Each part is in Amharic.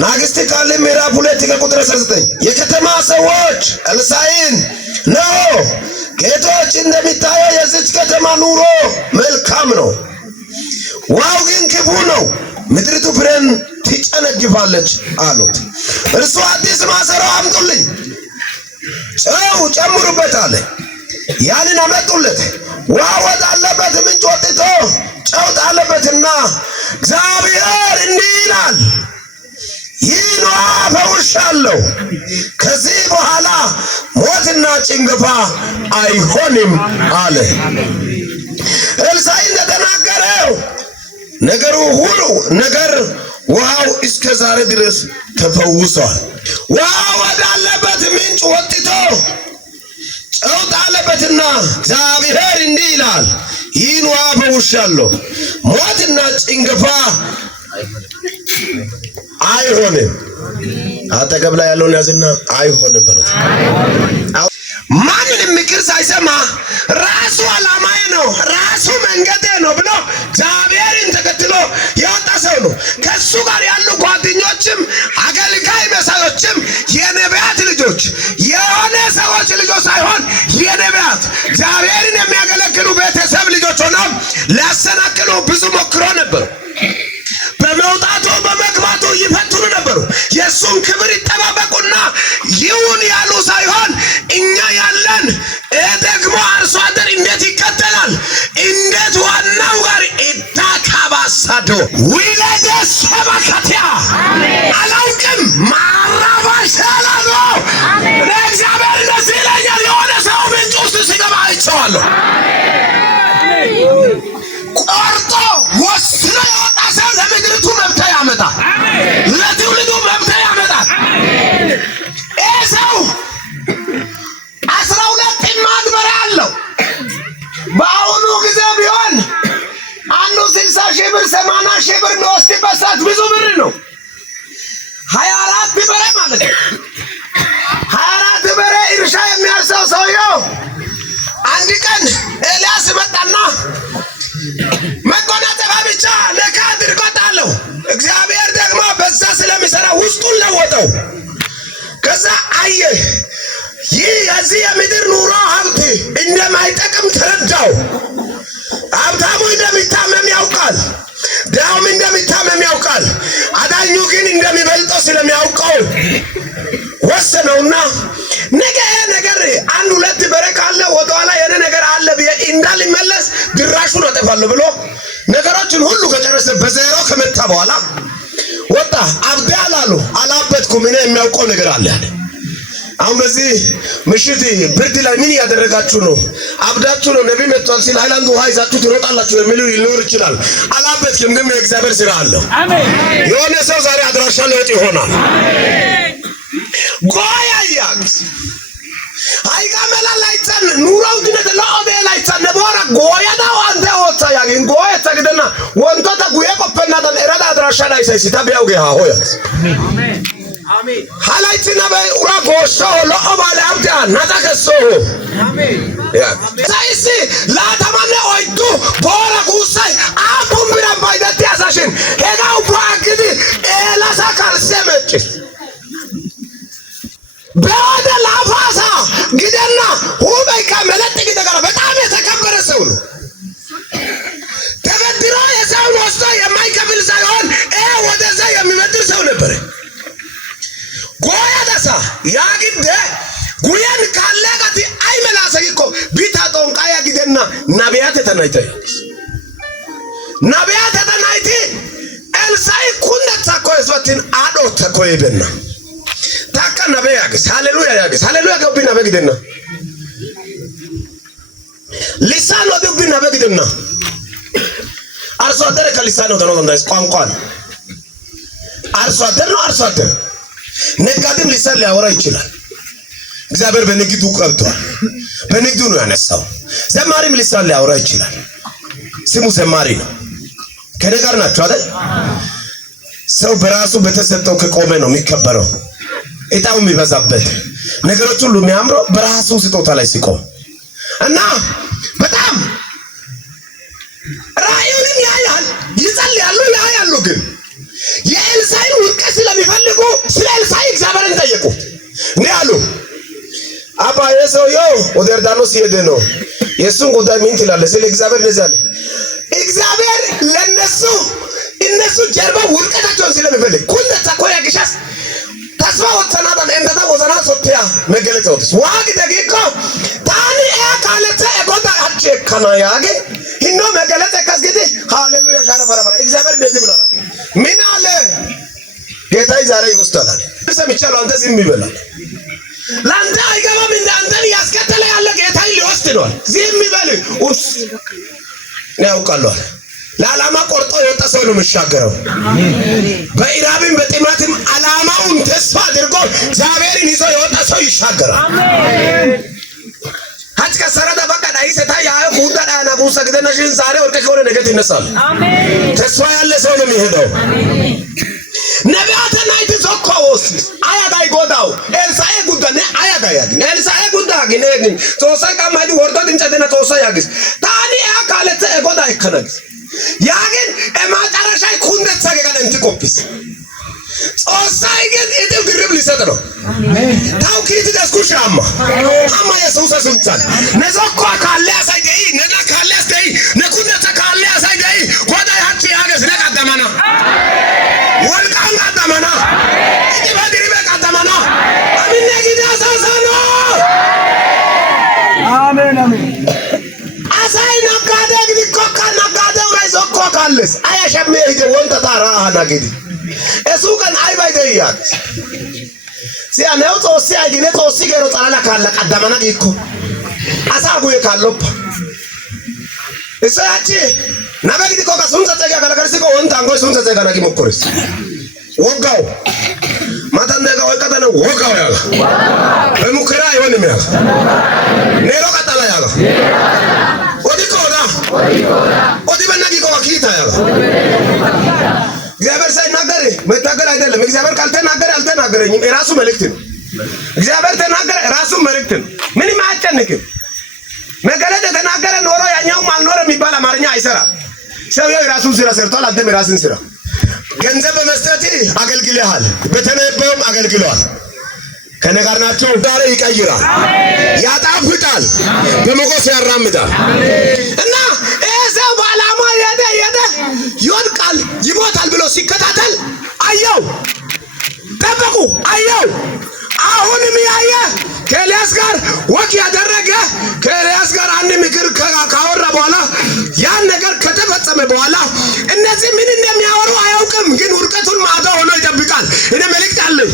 ናግስት ቃል ምዕራፍ 2 ቁጥር 19 የከተማ ሰዎች ኤልሳዕን ነው ጌቶች እንደሚታየው የዚች ከተማ ኑሮ መልካም ነው፣ ዋው ግን ክፉ ነው፣ ምድሪቱ ፍሬን ትጨነግፋለች አሉት። እርሱ አዲስ ማሰሮ አምጡልኝ፣ ጨው ጨምሩበት አለ። ያንን አመጡለት። ውሃ ወዳለበት ምንጭ ወጥቶ ጨው ጣለበትና እግዚአብሔር እንዲህ ይላል ይህን ውሃ ፈውሻለሁ፣ ከዚህ በኋላ ሞትና ጭንገፋ አይሆንም አለ። ኤልሳዕ እንደተናገረው ውሃው እስከ ዛሬ ድረስ ተፈውሷል። ውሃ ወዳለበት ምንጭ ወጥቶ ጨው ጣለበትና እግዚአብሔር እንዲህ ይላል ይህን ውሃ ፈውሻለሁ፣ ሞትና ጭንገፋ አይሆንም። አጠገብ ላይ ያለውን ያዝና አይሆንም በሉት። ማንንም ምክር ሳይሰማ ራሱ ዓላማዬ ነው ራሱ መንገዴ ነው ብሎ እግዚአብሔርን ተከትሎ የወጣ ሰው ነው። ከሱ ጋር ያሉ ጓደኞችም አገልጋይ መሳዮችም የነቢያት ልጆች የሆነ ሰዎች ልጆች ሳይሆን የነቢያት እግዚአብሔርን የሚያገለግሉ ቤተሰብ ልጆች ሆነው ሊያሰናክሉ ብዙ ሞክሮ ነበሩ። በመውጣቱ በመግባቱ ይፈትኑ ነበሩ። የሱን ክብር ይጠባበቁና ይሁን ያሉ ሳይሆን እኛ ያለን ደግሞ አርሶ አደር እንዴት ይከተላል እንዴት ዋናው ጋር ኢታካባሳዶ ወይለደ ሰባካቲያ አላውቅም ማራባሻላሎ ለእግዚአብሔር ለዚህ ይለኛል። የሆነ ሰው ምንጭ ውስጥ ሲገባ አይቼዋለሁ። ቆርጦ ወስኖ የወጣ ሰው ለምድሪቱ መብት ያመጣል፣ ለትውልዱ መብት ያመጣል። ይህ ሰው 12 ጥማድ በሬ አለው። በአሁኑ ጊዜ ቢሆን አንዱ 60 ሺህ ብር 80 ሺህ ብር የሚወስድበት ሰዓት ብዙ ብር ነው። 24 በሬ ማለት ነው። 24 በሬ እርሻ የሚያርሰው ሰውየው አንድ ቀን ኤልያስ መጣና መጎናጸፊያ ብቻ ለካ አድርጎታለሁ። እግዚአብሔር ደግሞ በዛ ስለሚሰራ ውስጡን ለወጠው። ከዛ አየ ይህ የዚህ የምድር ኑሮ ሀብት እንደማይጠቅም ተረዳው። ሀብታሙ እንደሚታመም ያውቃል፣ ድሃውም እንደሚታመም ያውቃል። አዳኙ ግን እንደሚበልጠው ስለሚያውቀው ወሰነውና ነገ ነገር 1-2 በሬ ካለ ወደኋላ የኔ ነገር አለ ብዬ እንዳልመለስ ድራሹን አጠፋለሁ ብሎ ነገሮችን ሁሉ ከጨረሰ በዜሮ ከመታ በኋላ ወጣ። አብዳል አሉ አላበትኩም፣ እኔ የሚያውቀው ነገር አለ አለ። አሁን በዚህ ምሽት ብርድ ላይ ምን ያደረጋችሁ ነው? አብዳችሁ ነው? ነብይ መጥቷል ሲል ሃይላንድ ውሃ ይዛችሁ ትሮጣላችሁ የሚሉ ሊኖር ይችላል። አላበትኩም፣ ግን የእግዚአብሔር ስራ አለው። አሜን። የሆነ ሰው ዛሬ አድራሻ ለውጥ ይሆናል። አሜን። ጎያያክስ አይጋመላ ላይጸን ኑራው ድነት ለኦዴ ላይጸን ነቦራ ጎያዳው አንተ ወጣ ያግን ጎያ ተግደና ወንቶታ ጉያ ቆፈናታ እራዳ አድራሻ ላይ ሳይሲታ ቢያው ገሃ ሆያክስ አሜን አሜን ሃላይትና በኡራ ጎሶ ለኦባለ አብዳ ናታከሶ አሜን ያ ሳይሲ ላታማነ ኦይቱ ቦራ ጉሳይ አፑም ቢራም ባይዳት ያሳሽን ሄዳው ባግዲ ኤላሳ ካልሰመጭ በወደ ላፋሳ ግደና ሁበይ ከመለጥ ግደጋራ በጣም የተከበረ ሰው ነው። ተበድሮ የሰውን ወስዶ የማይከፍል ሳይሆን ወደዛ የሚበድር ሰው ነበር። ጎያ ደሳ ያግደ ጉያን ካለጋቲ አይመላሰይኮ ቢታ ጦንቃያ ግደና ነቢያት ተናይተ ኤልሳዕ ኩንደታ ኮይስወትን አዶ ተኮይበና ታካ ነብይ ያግስ ሃሌሉያ ያግስ ሃሌሉያ ገብ ነብይ ግደና ሊሳን ወደ ግብ ነብይ ግደና አርሶ አደር ከሊሳን ወደ ነው እንዳይስ ቋንቋን አርሶ አደር ነው። አርሶ አደር ነጋዴም ሊሳን ሊያወራ ይችላል። እግዚአብሔር በንግዱ ቀብቷል። በንግዱ ነው ያነሳው። ዘማሪም ሊሳን ሊያወራ ይችላል። ስሙ ዘማሪ ነው። ከነጋር ናቸው አይደል? ሰው በራሱ በተሰጠው ከቆመ ነው የሚከበረው። እጣው የሚበዛበት ነገሮች ሁሉ የሚያምረው በራሱ ስጦታ ላይ ሲቆም እና በጣም ሰውየው ወደ ዮርዳኖስ ሲሄድ ነው። የሱን ጉዳይ ምን ትላለህ? ስለ እግዚአብሔር እንደዛ አለ። እግዚአብሔር እነሱ ጀርባ ውድቀታቸውን ስለሚፈልግ ኩንደ ተኮያ ግሻስ ተስፋ ወተናዳ እንደታ ወዘና ሶቲያ መገለጫውስ ዋግ ደቂቆ ታኒ ካለተ እጎዳ አጭ ከናያገ ሂኖ መገለጫ ከስግዲ ሃሌሉያ ሻራ በረበረ እግዚአብሔር እንደዚህ ብሏል። ምን አለ ጌታ ዛሬ ይወስዳል። ሰምቻለሁ። አንተ ዝም ይበላል። ላንተ አይገባም። እንደ አንተን ያስከተለ ያለ ጌታ ሊወስድ ነው። ዝም ይበል ኡስ ያውቃለሁ። ለዓላማ ቆርጦ የወጣ ሰው ነው የሚሻገረው። በኢራብም በጥማትም ዓላማውን ተስፋ አድርጎ እግዚአብሔርን ይዞ የወጣ ሰው ይሻገራል። አሜን። ሀጭ ከሰረዳ በቃ ዳይሰታ ያው ኩዳዳ ና ኩሳ ግደናሽን ዛሬ ወርቀ ከሆነ ነገ ይነሳል። አሜን። ተስፋ ያለ ሰው ነው የሚሄደው። አሜን። ነቢያትና ይተሶኮስ አያጋይ ጎዳው ኤልሳኤ ጉዳነ አያጋይ ያግን ኤልሳኤ ጉዳ ግን ቶሳ ካማዲ ወርዶ ድንጨደና ቶሳ ያግስ ታኒ አካለተ ጎዳ ይከነግስ ያግን ማጨረሻይ ኩንደት ሰገቀን እንትቆፕስ ጾሳይ ግን እጥፍ ድርብ ሊሰጥ ነው። አሜን። ታው ኪት ደስኩሻማ አማ ኢየሱስ ሱልጣን ነዞኮ ካለ ያሳይደይ ነዳ ካለ ያሳይ ነኩንደት ካለ ያሳይደይ ጎዳ ያቺ ያገስ ነቃደማና ወልቃን አዳማና እጂ ባድሪበ አዳማና አሚን ነጊዳ ሳሳኖ አሜን አሜን አሳይ ነጋደ ግዲ ኮካ ነጋደ ወይ ዞኮ ካለስ አያሸሜ ይደ ወንተ ታራ አናግዲ እሱ ቀን አይባይደያት ሲያ ነው ጾሲ አይዲነ ጾሲ ገሮ ጻላላ ካላ አዳማና ዲኮ አሳጉ የካሎፕ እሳቺ ናበግዲ ኮካ ሱንዘ ተጋ ገለገርሲኮ ወንታ አንጎይ ሱንዘ ተጋ ናቂ ሞኮርስ ወጋው ማታንደጋ ወቀተነ ወጋው ያለ በሙከራ አይሆንም ያለ ኔሮ ቀጣላ ያለ ወዲኮዳ ወዲ በነጊ ኮካ ኪታ ያለ እግዚአብሔር ሳይናገር መታገል አይደለም። እግዚአብሔር ካልተናገረ አልተናገረኝም የራሱ መልእክት ነው። እግዚአብሔር ተናገረ ራሱ መልእክት ነው። ምንም አያጨንቅም። መገለጥ ተናገረ ኖሮ ያኛውም አልኖረ የሚባል አማርኛ አይሰራም። ሰውየው የራሱን ስራ ሰርቷል። አንተም የራስን ስራ ገንዘብ በመስጠት አገልግለሃል። በተነበየም አገልግለዋል። ከነጋር ናቸው። ዛሬ ይቀይራል፣ ያጣፍጣል፣ በመጎስ ያራምዳል። እና እዛው ባላማ ያደ ይወድቃል ይሞታል ብሎ ሲከታተል አየው። ጠበቁ አየው። አሁንም ያየ ከኤልያስ ጋር ወክ ያደረገ ከኤልያስ ጋር አንድ ምክር ካወራ በኋላ ያን ነገር ከተፈጸመ በኋላ እነዚህ ምን እንደሚያወሩ አያውቅም። ግን ውድቀቱን ማዶ ሆኖ ይጠብቃል። እኔ መልእክት አለኝ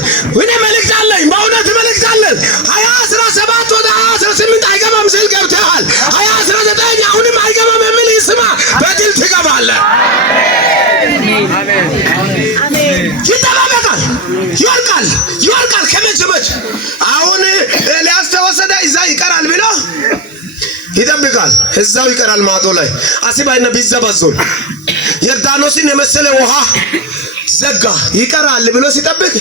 በእውነት መልእክት አለኝ። 2017 ወደ 2018 አይገባም ስል ገብተሃል። 2019 አሁንም አይገባም የሚል ይስማ። በድል ትገባለህ። አሜን። ይጠባበቃል፣ ይወርቃል ከመጀመች አሁን ኤልያስ ተወሰደ እዛ ይቀራል ብሎ ይጠብቃል። እዛው ይቀራል ማዶ ላይ አሲባይና ቢዘባዞን ዮርዳኖስን የመሰለ ውሃ ዘጋ ይቀራል ብሎ ሲጠብቅ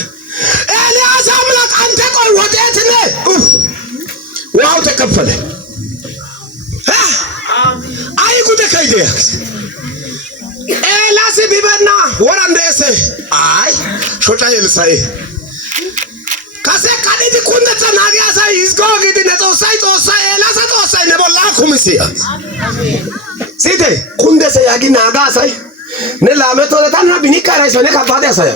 ኤልያስ አምላክ አንተ ቆይ ወዴት ነህ? ውሃው ተከፈለ። አይጉደ ከይደያ ኤልያስ ቢበና ወራንደሰ አይ ሾጫ ኤልሳኤ ካሴ ካዲዲ ኩንደታ ናጊያሳ ይዝጎ ግዲ ነጾሳይ ኤልያስ ጾሳይ ነቦላ ኩምሲያ ሲቴ ኩንደሰ ያጊ ናጋሳይ ነላመቶ ለታና ቢኒካራይ ሰነ ካባደ ያሳያ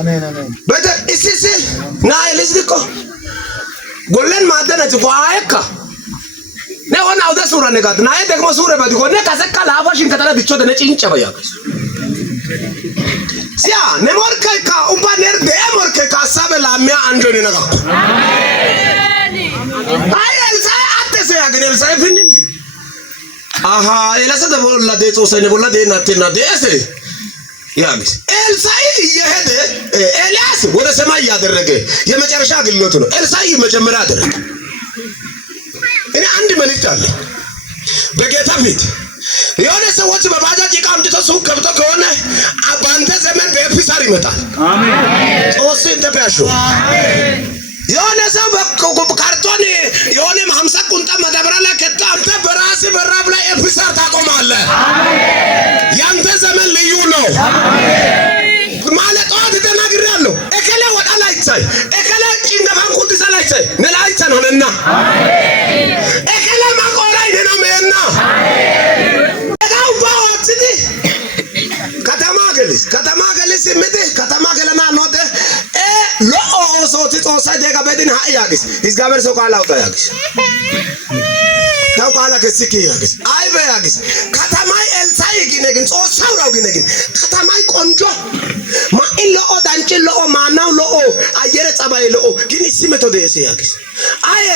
አሜን በደ ኢሲሲ ና ኤልዝዲኮ ጎለን ማደነች ፋይካ ነውና ወደ ሱራ ነጋት ና ደግሞ ሱራ በዲኮ ነካሰካ ላባሽን ከተላ ቢቾ ደነጭንጨ በያ ሲያ ነሞርከካ ኡባ ነርደ ሞርከካ ሳበላሚያ አንጆኔ ነጋኩ አሜን አይ ኤልሳኤ አተሰ ያገን ኤልሳኤ ፍንድን አሃ ኤልያስ ደቦላ ደጾሰነ ቦላ ደናተና ደሰ ያግስ ኤልሳኤ እየሄደ ኤልያስ ወደ ሰማይ ያደረገ የመጨረሻ አገልግሎት ነው። ኤልሳኤ መጀመሪያ አደረገ። እኔ አንድ መልእክት አለ በጌታ ፊት የሆነ ሰዎች በባጃጅ ቃምጥቶ ሱቅ ገብቶ ከሆነ በአንተ ዘመን በኤፒሳር ይመጣል። አሜን ጾስ እንተባሹ አሜን የሆነ ሰው በካርቶን የሆነ 50 ቁንጣ መዳበራ ላይ ከታ አንተ በራስ በራብ ላይ ኤፒሳር ታቆማለህ። አሜን ያንተ ዘመን ልዩ ነው። አሜን ማለት ተናግሬያለሁ። እከለ ወዳ ላይ ሳይ እከለ ጭንገፋን ቁጥሳ ላይ ሳይ ነላ ላይተን ሆነና እከለማ ቆራይ ነው መና ከተማ ገሊስ ምት ከተማ ገለና ኖተ ሎኦሶቲ ጾሳ ደጋ በድን ሃያግስ እግዚአብሔር ሰው ቃል አውጣ ያግስ ታው ቃል ከስኪ ያግስ አይ በያግስ ከተማይ ኤልሳይ ግን ጾሳው ነው ግን ከተማይ ቆንጆ ማን ሎኦ ዳንጭ ሎኦ ማናው ሎኦ አየረ ጸባይ ሎኦ ግን ሲመቶ ደስ ያግስ አይ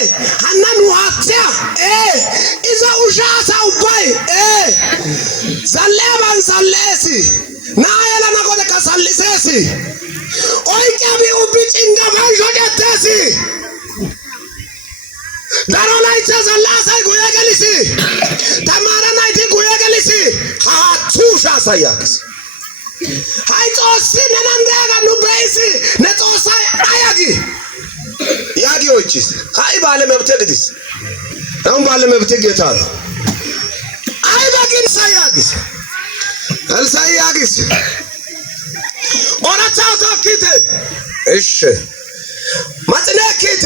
ሃናን ዋትያ ኢዛ ኡሻ ሳው ባይ ዘለባን ሰለሲ ናያላ ናቆደ ካሳልሴሲ ኦይቃቢ ኡቢጭ እንደማን ጆደተሲ ዳሮላይ ተዘላሳይ ጉያገልሲ ተማራናይቲ ጉያገልሲ ሃቱሻ ሳያክስ ሃይ ጾሲ ነናንዳጋ ኑበይሲ ነጾሳይ አያጊ ያጊዎችስ ሃይ ባለ መብተ ግዲስ አሁን ባለ መብተ ጌታ ነው አይ ባጊን ሳያግስ አልሳያግስ ኦራታቶ ኪተ እሺ ማጽነኪተ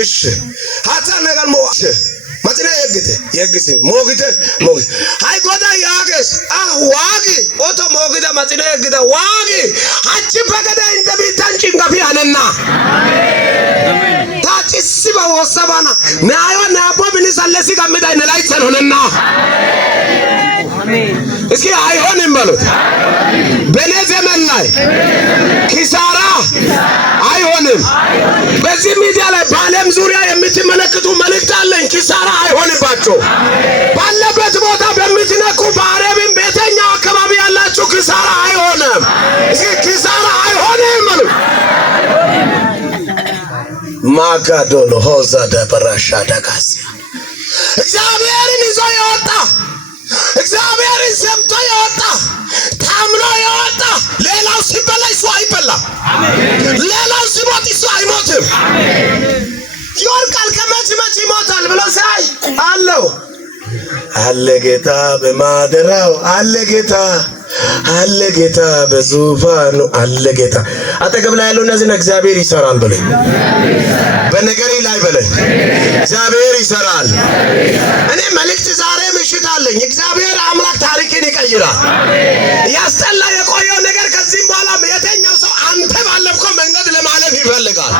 እሺ ሃታ ነገር ሞሽ ማጽነ የግስ ሞግተ ሃይ ጎዳ ያገስ ዋጊ ኦቶ ሞግዳ ማጽነ የግዳ ዋጊ አቺ በገዳ እንደቢታን ጭንጋፊ አለና ታጭስባ ወሰባና ናዮ ናቦ ምን ሰለሲ ጋምዳ ነላይ ሰነና እስኪ አይሆንም ማለት በኔ ዘመን ላይ ኪሳራ አይሆንም። በዚህ ሚዲያ ላይ በዓለም ዙሪያ የምትመለከቱ መልእክት አለኝ። ኪሳራ አይሆንባችሁ። ባለበት ቦታ በምትነኩ በአረብም ቤተኛው አካባቢ ያላችሁ ኪሳራ አይሆንም። እስኪ ኪሳራ አይሆንም ማለት ማጋዶሎ ሆዛ ደበራሻ ዳጋሲ እግዚአብሔርን ይዞ የወጣ እግዚአብሔርን ሰምቶ የወጣ ታምኖ የወጣ ሌላው ሲበላ እሱ አይበላም። ሌላው ሲሞት እሱ አይሞትም። ይወርቃል ከመቼ ይሞታል ብሎ ሳይ አለው አለ ጌታ በማደራው አለ ጌታ በዙፋኑ አለ ጌታ አጠገብ ላይ ያለው እነዚህ እግዚአብሔር ይሰራል በለኝ። በነገሪ ላይ በለኝ እግዚአብሔር ይሰራል። እኔ መልእክት ዛሬ ምሽት አለኝ። እግዚአብሔር አምላክ ታሪክን ይቀይራል። ያስጠላ የቆየው ነገር ከዚህ በኋላ የተኛው ሰው አንተ ባለፍከው መንገድ ለማለፍ ይፈልጋል።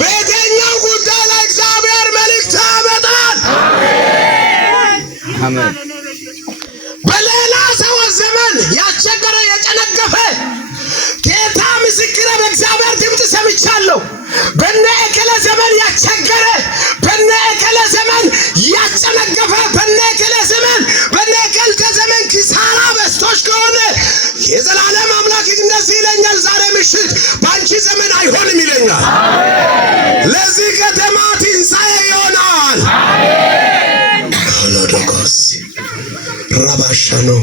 በየትኛው ጉዳይ ላይ እግዚአብሔር መልእክት ያመጣል። አሜን። በሌላ ሰው ዘመን ያስቸገረ የጨነገፈ ጌታ ምስክሬ በእግዚአብሔር ድምፅ ሰምቻለሁ። በነ እከለ ዘመን ያስቸገረ በነ እከለ ዘመን ያጨነገፈ በነ እከለ ዘመን በነ እከለ ዘመን ኪሳራ በስቶሽ ከሆነ የዘላለም አምላክ እንደዚህ ይለኛል ዛሬ ምሽት ባንቺ ዘመን አይሆንም ይለኛል። ለዚህ ከተማ ትንሣኤ ይሆናል። ሎዶኮስ ራባሻ ነው።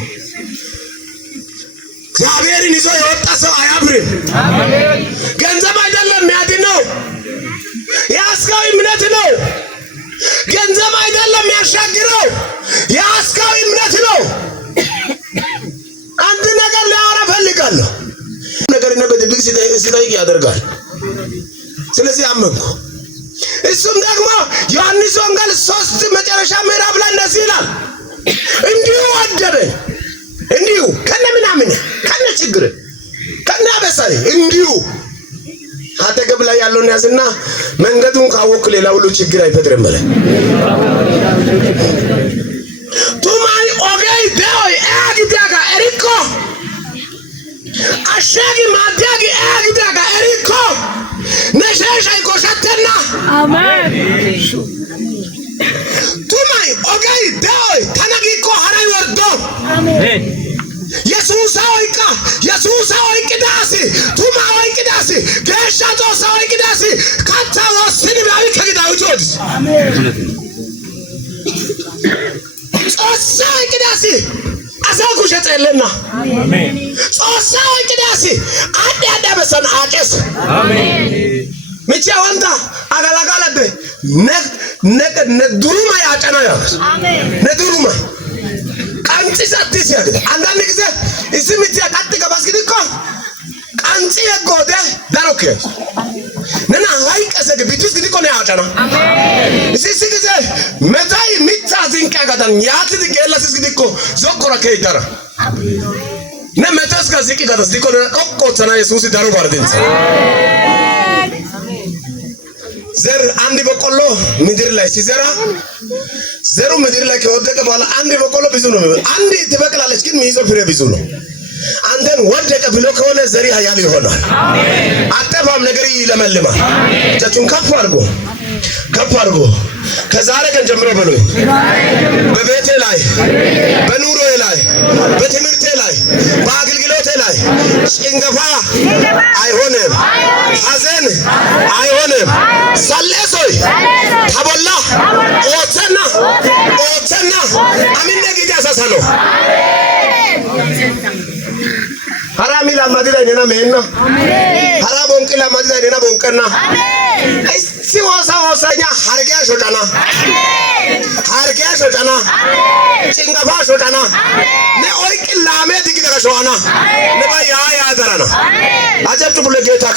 እግዚአብሔርን ይዞ የወጣ ሰው አያብርም። ገንዘብ አይደለም የሚያድነው፣ የአስካው እምነት ነው። ገንዘብ አይደለም የሚያሻግረው፣ የአስካው እምነት ነው። አንድ ነገር ሊያወራ ፈልጋለሁ። ነገር እና በድብቅ ሲጠይቅ ያደርጋል። ስለዚህ አመንኩ። እሱም ደግሞ ዮሐንስ ወንጌል 3 መጨረሻ ምዕራፍ ላይ እንደዚህ ይላል፣ እንዲሁ ወደደኝ፣ እንዲሁ ከነ ምናምን ከነ ችግር ከነ በሳይ እንዲሁ አጠገብ ላይ ያለውን ያዝና መንገዱን ካወቅ ሌላ ሁሉ ችግር አይፈጥርም በለ ቱማይ ኦጌይ ዳይ አግዳጋ ኤሪኮ አሻጊ ማዳጊ አግዳጋ ኤሪኮ ነሸሽ አይቆሻተና አሜን ቱማይ ኦጌይ ዳይ ታናጊኮ ሀራይ ወርዶ አሜን የሱሳው ቅዳሴ ቱማው ቅዳሴ ገሻቶ ሳው ቅዳሴ ካታው ሲንባዊ ከግዳው ጆድ አሜን ጾሳው ቅዳሴ አሳኩ ሸጠለና አሜን ጾሳው ቅዳሴ አዳዳ በሰን አቄስ አሜን ምቻ ወንታ አጋላጋለበ ነዱሩማ ያጨና ያስ አሜን ነዱሩማ ቃንቺ ሳትስ ያገደ አንዳንድ ጊዜ እዚህ ምት ያቃጥ ገባስኪ እኮ ቃንቺ የጎደ ዳሮክ nena hayqase bitus gidiko ne aacana amen isi gize metay mitha zinqa gadan yaatidi geelasis gidiko zokkora keitara amen ne metas ga ziki gadas diko ne qoqqothana yesusi daro bardinsa amen ዘር አንድ በቆሎ ምድር ላይ ሲዘራ ዘሩ ምድር ላይ ከወደቀ በኋላ አንድ በቆሎ ብዙ ነው አንድ ትበቅላለች ግን የሚይዘው ፍሬ ብዙ ነው አንተን ወደቀ ብሎ ከሆነ ዘሪ ኃያል ይሆናል አሜን አጠፋም ነገር ይለመልማል አሜን እጃችሁን ከፍ አድርጎ ከዛሬ ቀን ጀምሮ በሉኝ በቤቴ ላይ በኑሮዬ ላይ በትምህርቴ ላይ በአገልግሎቴ ላይ ጭንገፋ አይሆንም ሐዘን አይሆንም ሰለሶይ ታቦላ ኦተና አሚን ነግዲ ያሳሳሎ haram ila madila nena menna amen haram onkila madila nena bonkana amen si wasa nya hargya shotana amen chingafa shotana amen ne oikila me digida shona amen ne ba ya darana amen ajab tu bule geta